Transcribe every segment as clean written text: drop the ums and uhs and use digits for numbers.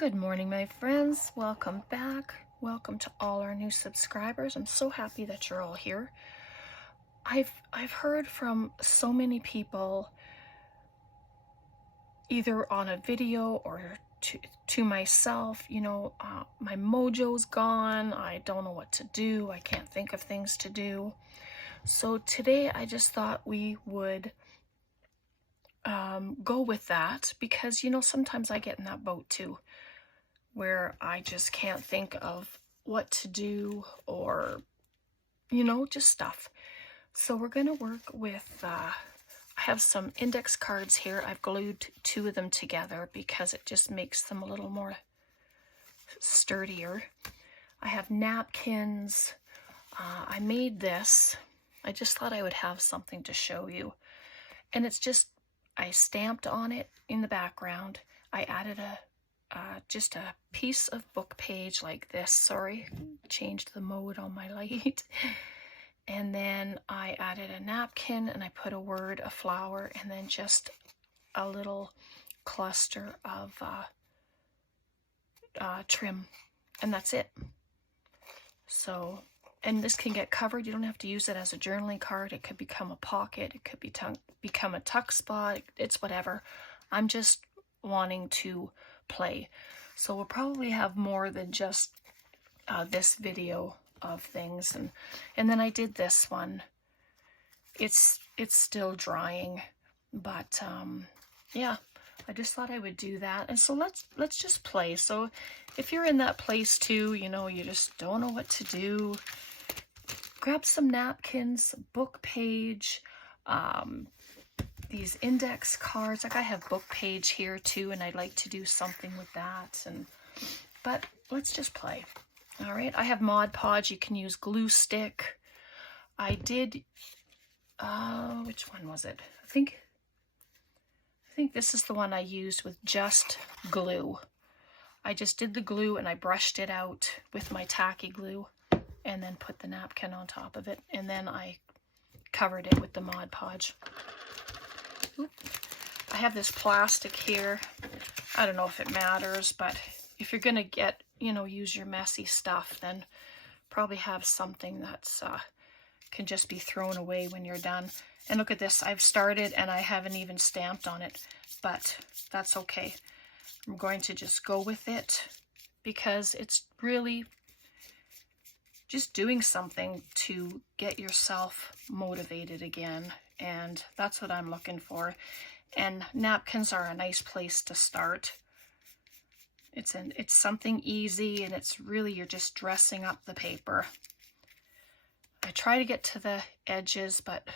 Good morning, my friends. Welcome back. Welcome to all our new subscribers. I'm so happy that you're all here. I've heard from so many people, either on a video or to myself, my mojo's gone. I don't know what to do. I can't think of things to do. So today I just thought we would go with that because, sometimes I get in that boat too, where I just can't think of what to do or, just stuff. So we're going to work with, I have some index cards here. I've glued two of them together because it just makes them a little more sturdier. I have napkins. I made this. I just thought I would have something to show you. And it's just, I stamped on it in the background. I added just a piece of book page like this. Sorry, changed the mode on my light. And then I added a napkin and I put a word, a flower, and then just a little cluster of trim. And that's it. So, and this can get covered. You don't have to use it as a journaling card. It could become a pocket. It could become a tuck spot. It's whatever. I'm just wanting to play. So we'll probably have more than just this video of things. And then I did this one. It's still drying, but yeah, I just thought I would do that. And so let's just play. So if you're in that place too, you just don't know what to do, grab some napkins, book page, these index cards. Like I have book page here too, and I'd like to do something with that. But let's just play. All right, I have Mod Podge. You can use glue stick. I did, which one was it? I think this is the one I used with just glue. I just did the glue and I brushed it out with my tacky glue and then put the napkin on top of it. And then I covered it with the Mod Podge. I have this plastic here. I don't know if it matters, but if you're gonna get, use your messy stuff, then probably have something that's can just be thrown away when you're done. And look at this, I've started and I haven't even stamped on it, but that's okay. I'm going to just go with it because it's really just doing something to get yourself motivated again. And that's what I'm looking for. And napkins are a nice place to start. It's something easy, and it's really, you're just dressing up the paper. I try to get to the edges, but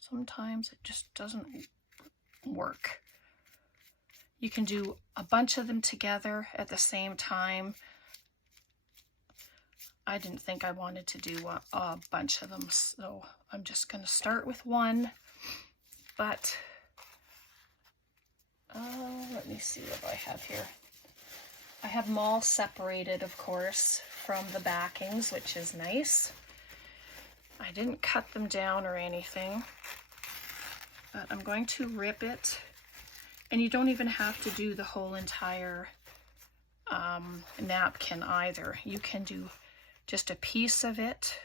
sometimes it just doesn't work. You can do a bunch of them together at the same time. I didn't think I wanted to do a bunch of them, so I'm just going to start with one. But let me see what I have here. I have them all separated, of course, from the backings, which is nice. I didn't cut them down or anything, but I'm going to rip it. And you don't even have to do the whole entire napkin either. You can do just a piece of it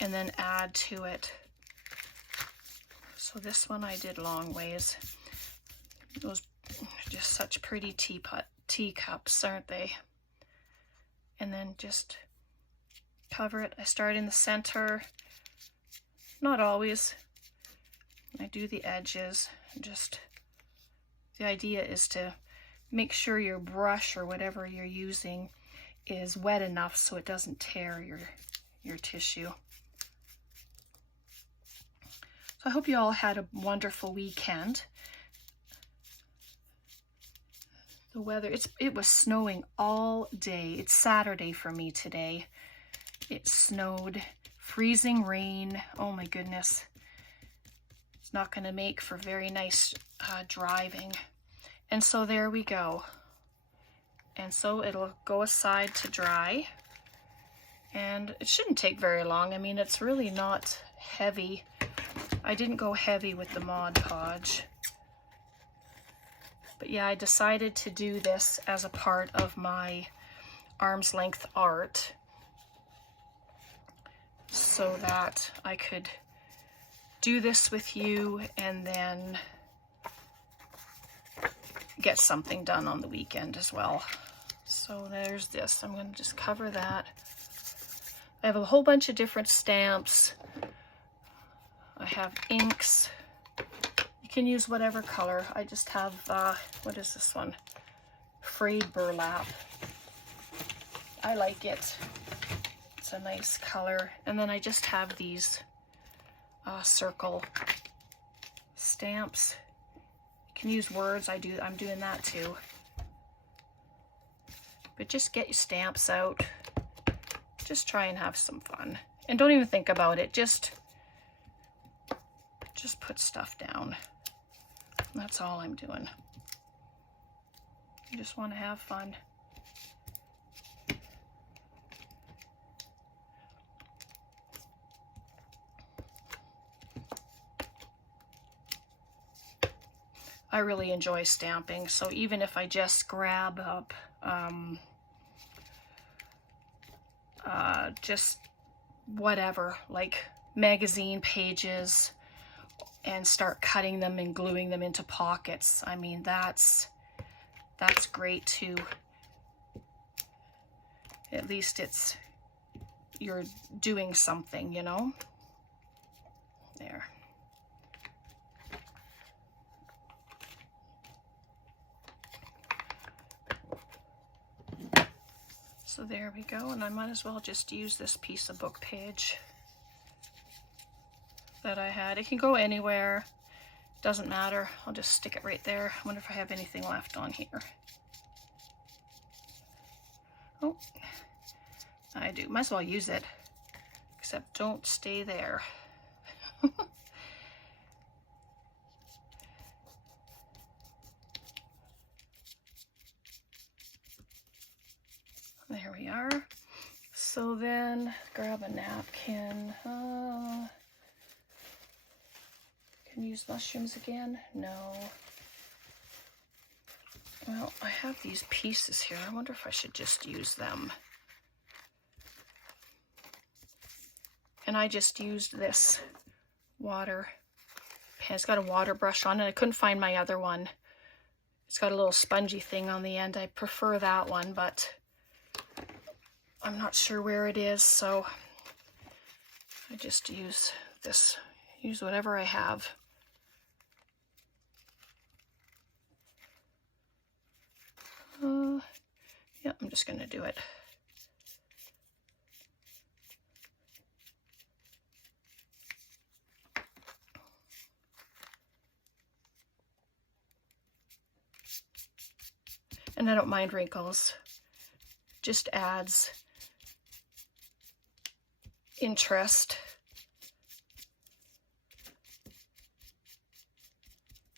and then add to it. So this one I did long ways. Those are just such pretty teacups, aren't they? And then just cover it. I start in the center. Not always. I do the edges. Just the idea is to make sure your brush or whatever you're using is wet enough so it doesn't tear your tissue. So I hope you all had a wonderful weekend. The weather, it was snowing all day. It's Saturday for me today. It snowed, freezing rain. Oh my goodness. It's not going to make for very nice driving. And so there we go. And so it'll go aside to dry. And it shouldn't take very long. I mean, it's really not heavy. I didn't go heavy with the Mod Podge. But yeah, I decided to do this as a part of my arm's length art so that I could do this with you and then get something done on the weekend as well. So there's this. I'm going to just cover that. I have a whole bunch of different stamps. I have inks. You can use whatever color. I just have, what is this one? Frayed burlap. I like it. It's a nice color. And then I just have these circle stamps. You can use words. I'm doing that too. But just get your stamps out. Just try and have some fun. And don't even think about it. Just put stuff down. That's all I'm doing. You just want to have fun. I really enjoy stamping, so even if I just grab up just whatever, like magazine pages, and start cutting them and gluing them into pockets, I mean, that's great too. At least you're doing something, you know? There. So there we go, and I might as well just use this piece of book page that I had. It can go anywhere, doesn't matter. I'll just stick it right there. I wonder if I have anything left on here. Oh, I do. Might as well use it, except don't stay there. There we are. So then grab a napkin. Can use mushrooms again? No. Well, I have these pieces here. I wonder if I should just use them. And I just used this water pen. It's got a water brush on it. I couldn't find my other one. It's got a little spongy thing on the end. I prefer that one, but I'm not sure where it is, so I just use this. Use whatever I have. Yeah, I'm just gonna do it. And I don't mind wrinkles. Just adds interest.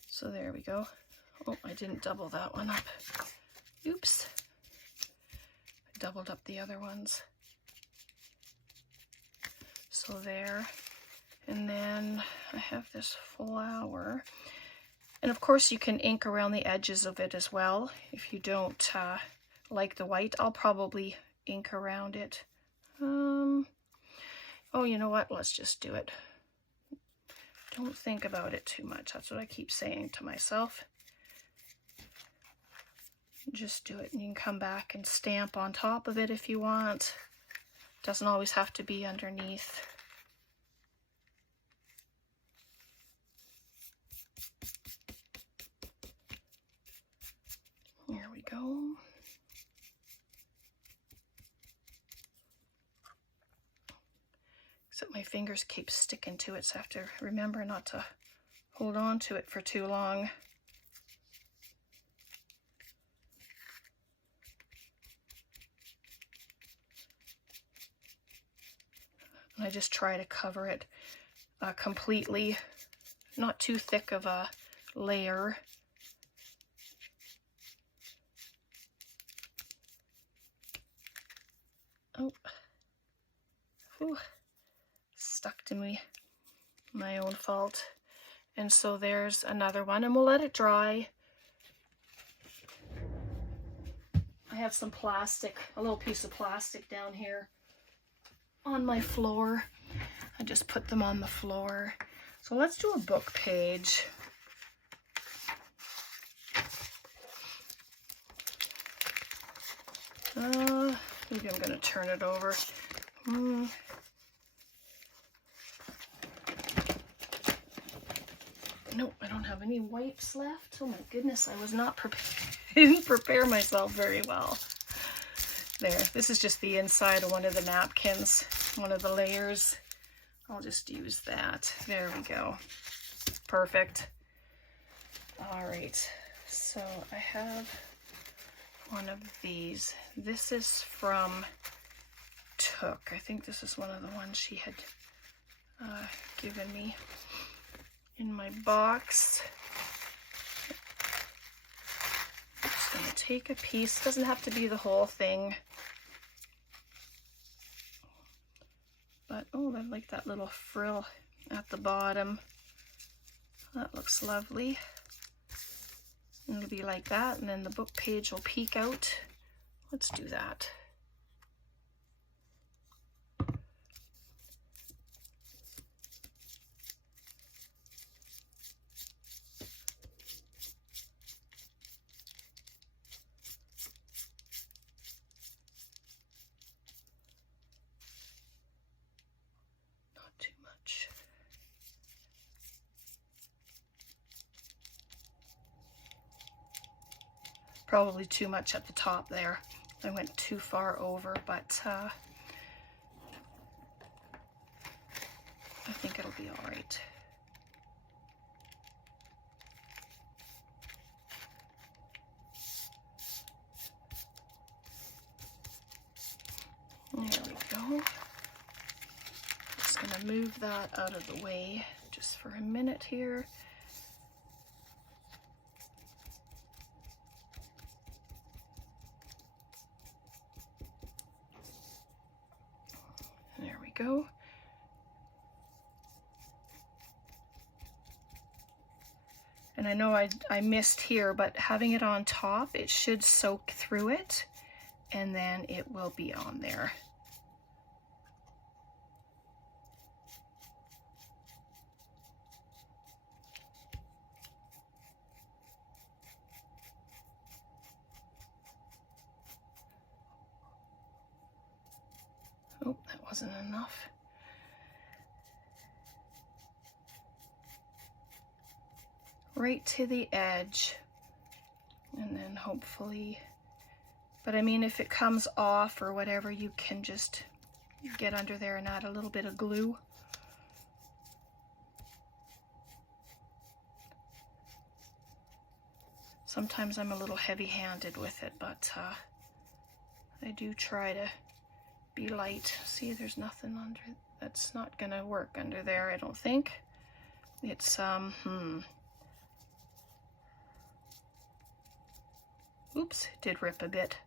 So there we go. Oh, I didn't double that one up. Oops. I doubled up the other ones. So there. And then I have this flower. And of course you can ink around the edges of it as well. If you don't like the white, I'll probably ink around it. Oh, you know what? Let's just do it. Don't think about it too much. That's what I keep saying to myself. Just do it, and you can come back and stamp on top of it if you want. Doesn't always have to be underneath. Here we go. Except my fingers keep sticking to it, so I have to remember not to hold on to it for too long. I just try to cover it completely, not too thick of a layer. Oh, whew. Stuck to me, my own fault. And so there's another one, and we'll let it dry have some plastic, a little piece of plastic down here on my floor. I just put them on the floor. So let's do a book page. Maybe I'm going to turn it over. Nope, I don't have any wipes left. Oh my goodness, I was not prepared. Didn't prepare myself very well. There, this is just the inside of one of the napkins, one of the layers. I'll just use that. There we go. Perfect. All right, so I have one of these. This is from Took. I think this is one of the ones she had given me in my box. I'm just going to take a piece. Doesn't have to be the whole thing. But, oh, I like that little frill at the bottom. That looks lovely. And it'll be like that, and then the book page will peek out. Let's do that. Not too much. Probably too much at the top there. I went too far over, but I think it'll be all right. There we go. Just gonna move that out of the way just for a minute here. There we go. And I know I missed here, but having it on top, it should soak through it, and then it will be on there. Oh, that wasn't enough. Right to the edge, and then hopefully, but I mean, if it comes off or whatever, you can just get under there and add a little bit of glue. Sometimes I'm a little heavy-handed with it, but I do try to be light. See, there's nothing under, that's not gonna work under there, I don't think. It's oops, it did rip a bit.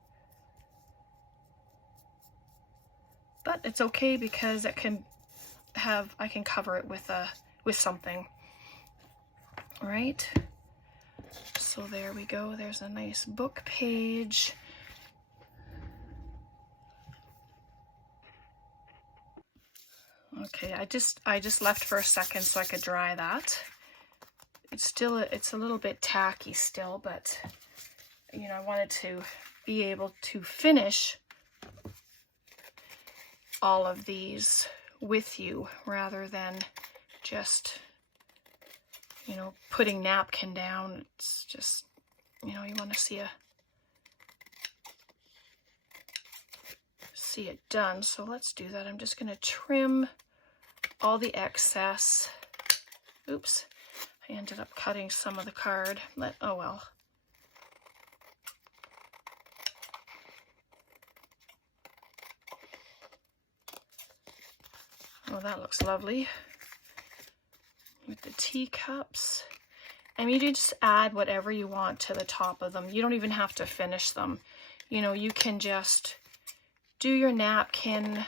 But it's okay because it can have, I can cover it with something. All right. So there we go. There's a nice book page. Okay, I just left for a second so I could dry that. It's a little bit tacky still, but you know, I wanted to be able to finish all of these with you rather than just, you know, putting napkin down. It's just, you know, you want to see it done. So let's do that. I'm just going to trim all the excess. Oops, I ended up cutting some of the card. Oh well. Oh, that looks lovely with the teacups. And you just add whatever you want to the top of them. You don't even have to finish them. You know, you can just do your napkin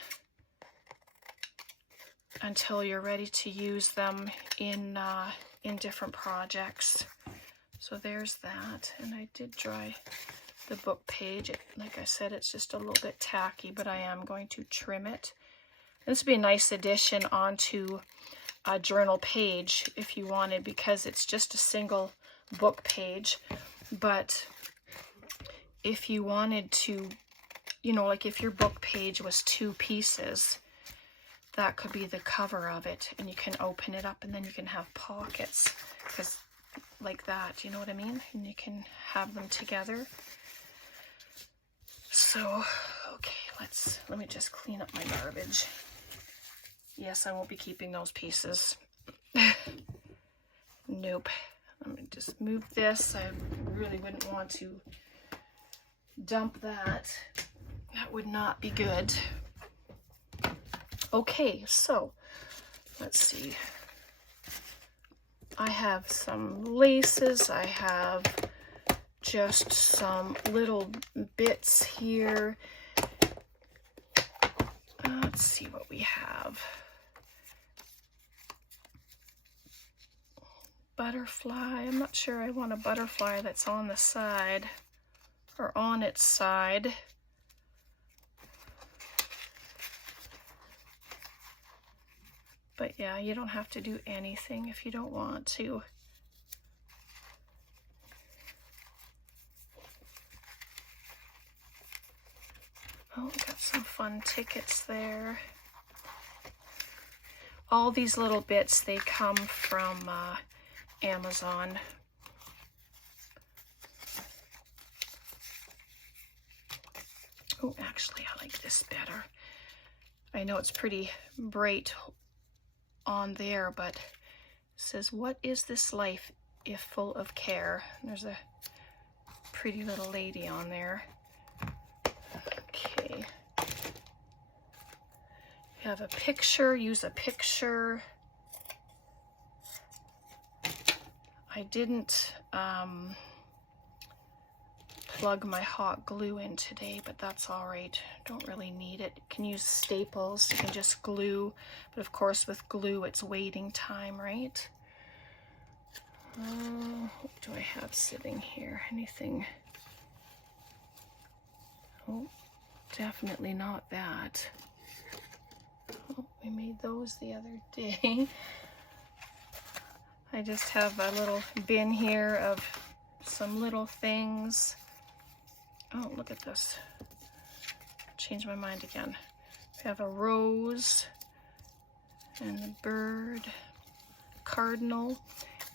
until you're ready to use them in different projects. So there's that. And I did dry the book page. Like I said, it's just a little bit tacky, but I am going to trim it. This would be a nice addition onto a journal page if you wanted, because it's just a single book page. But if you wanted to, you know, like if your book page was 2 pieces, that could be the cover of it, and you can open it up and then you can have pockets, because like that, you know what I mean? And you can have them together. So, okay, let me just clean up my garbage. Yes, I won't be keeping those pieces. Nope. Let me just move this. I really wouldn't want to dump that. That would not be good. Okay, so let's see. I have some laces. I have just some little bits here. Let's see what we have. Butterfly. I'm not sure I want a butterfly that's on the side or on its side. But yeah, you don't have to do anything if you don't want to. Oh, got some fun tickets there. All these little bits, they come from Amazon. Oh, actually, I like this better. I know it's pretty bright on there, but it says, "What is this life if full of care?" And there's a pretty little lady on there. Okay. You have a picture, use a picture. I didn't plug my hot glue in today, but that's all right. Don't really need it. You can use staples. You can just glue, but of course with glue it's waiting time, right? What do I have sitting here? Anything? Oh, definitely not that. Oh, we made those the other day. I just have a little bin here of some little things. Oh, look at this. Changed my mind again. We have a rose and a bird, cardinal.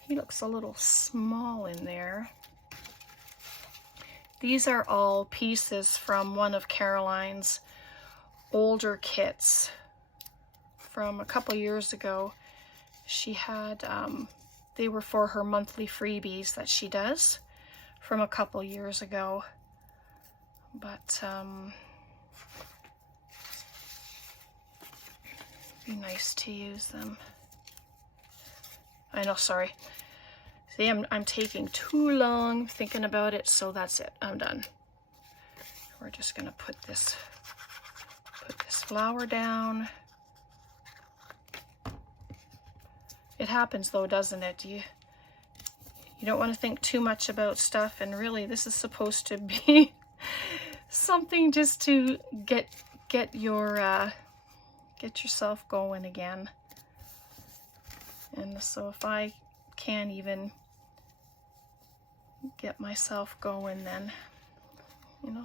He looks a little small in there. These are all pieces from one of Caroline's older kits from a couple years ago. She had, they were for her monthly freebies that she does from a couple years ago. But be nice to use them. I know, sorry. See, I'm taking too long thinking about it, so that's it. I'm done. We're just gonna put this flower down. It happens though, doesn't it? You don't want to think too much about stuff, and really this is supposed to be something just to get yourself going again. And so if I can't even get myself going, then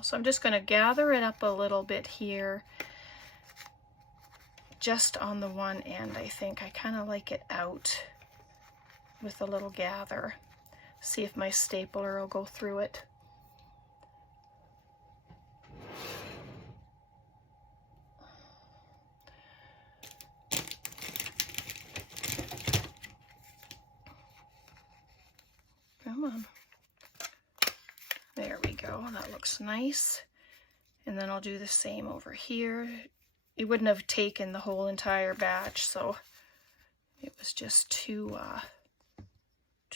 so I'm just going to gather it up a little bit here, just on the one end. I think I kind of like it out with a little gather. See if my stapler will go through it. Come on. There we go. That looks nice. And then I'll do the same over here. It wouldn't have taken the whole entire batch, so it was just too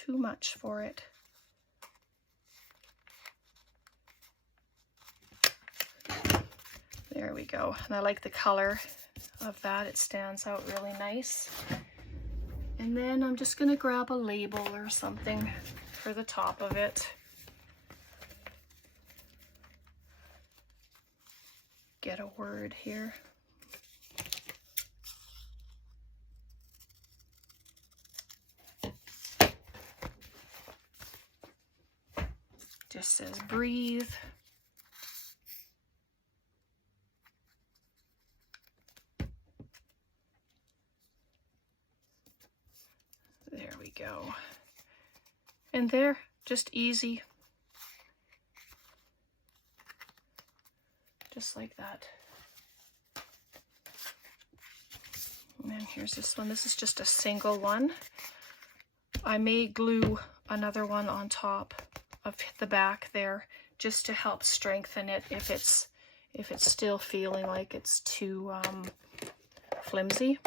much for it. There we go. And I like the color of that. It stands out really nice. And then I'm just going to grab a label or something for the top of it. get a word here. Just says breathe. There we go. And there, just easy. Just like that. And then here's this one. This is just a single one. I may glue another one on top of the back there just to help strengthen it if it's still feeling like it's too flimsy.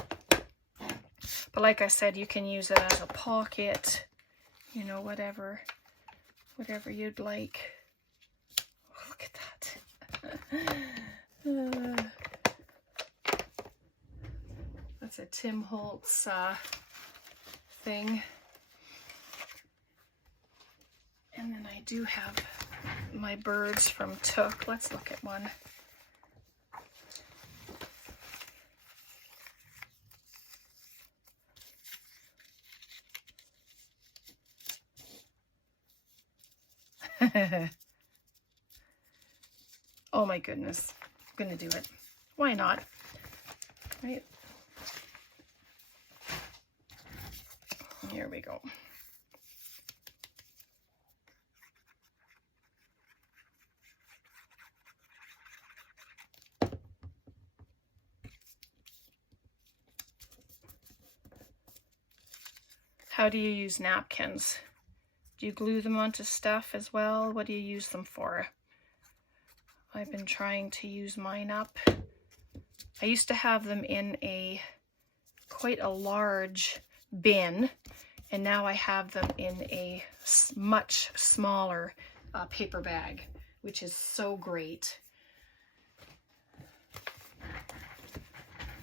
But like I said, you can use it as a pocket, you know, whatever you'd like. Oh, look at that. That's a Tim Holtz thing. And then I do have my birds from Took. Let's look at one. Oh my goodness, I'm gonna do it. Why not? Right? Here we go. How do you use napkins? Do you glue them onto stuff as well? What do you use them for? I've been trying to use mine up. I used to have them in quite a large bin, and now I have them in a much smaller paper bag, which is so great.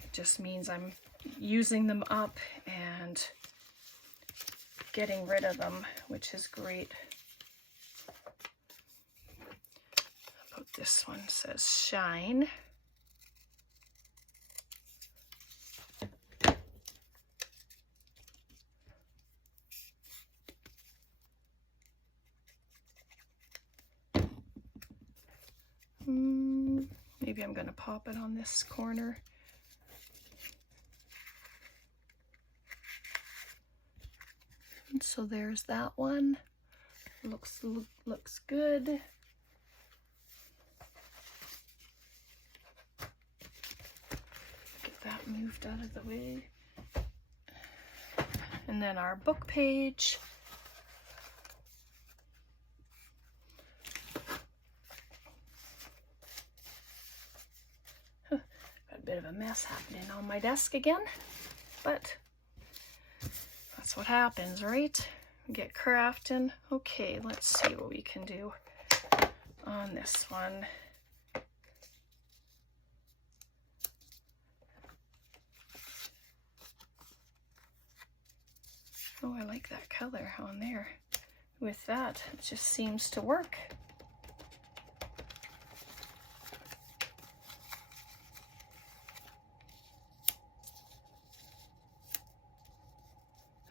It just means I'm using them up and getting rid of them, which is great. How about this one? Says shine. Maybe I'm going to pop it on this corner. And so there's that one. Looks good. Get that moved out of the way. And then our book page. Got a bit of a mess happening on my desk again, but that's what happens, right? Get crafting. Okay, let's see what we can do on this one. Oh, I like that color on there. With that, it just seems to work.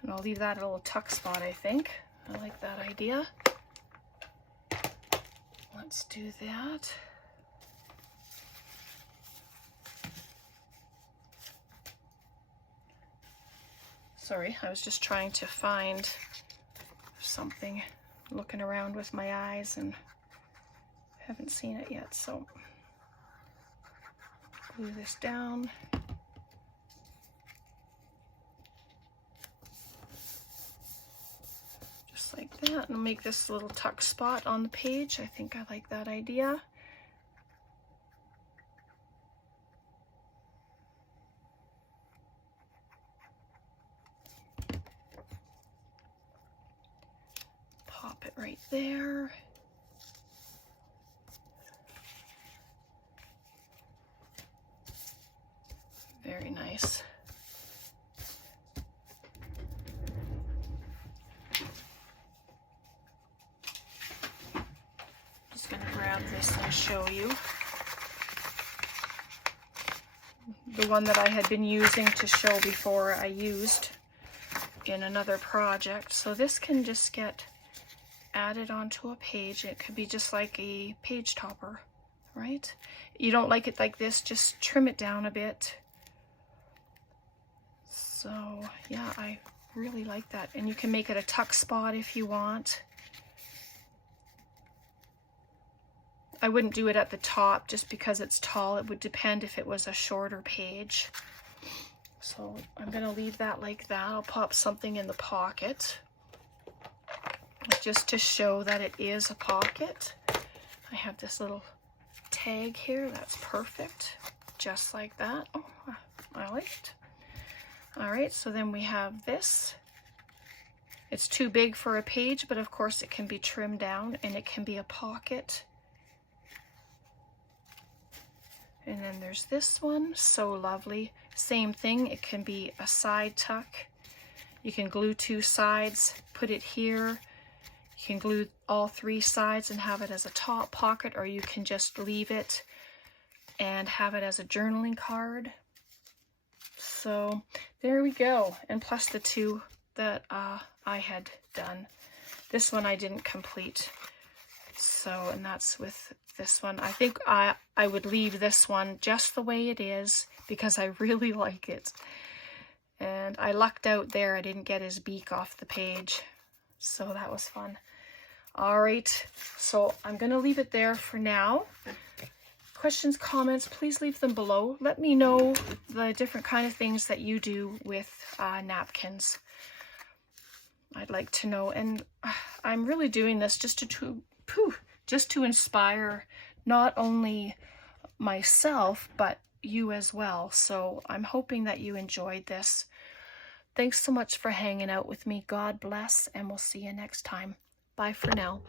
And I'll leave that a little tuck spot, I think. I like that idea. Let's do that. Sorry, I was just trying to find something, looking around with my eyes and haven't seen it yet, so glue this down. Just like that, and I'll make this little tuck spot on the page. I think I like that idea. Pop it right there. Very nice. Just going to grab this and show you. the one that I had been using to show before I used in another project. So this can just get added onto a page. It could be just like a page topper, right? You don't like it like this, just trim it down a bit. So yeah, I really like that. And you can make it a tuck spot if you want. I wouldn't do it at the top just because it's tall. It would depend if it was a shorter page. So I'm going to leave that like that. I'll pop something in the pocket just to show that it is a pocket. I have this little tag here. That's perfect. Just like that. Oh, I like it. All right, so then we have this. It's too big for a page, but of course it can be trimmed down and it can be a pocket. And then there's this one, so lovely. Same thing, it can be a side tuck. You can glue 2 sides, put it here. You can glue all 3 sides and have it as a top pocket, or you can just leave it and have it as a journaling card. So there we go. And plus the 2 that I had done. This one I didn't complete. So, and that's with this one. I think I would leave this one just the way it is because I really like it. And I lucked out there. I didn't get his beak off the page. So that was fun. All right. So I'm going to leave it there for now. Questions, comments, please leave them below. Let me know the different kind of things that you do with napkins. I'd like to know. And I'm really doing this just to inspire not only myself, but you as well. So I'm hoping that you enjoyed this. Thanks so much for hanging out with me. God bless, and we'll see you next time. Bye for now.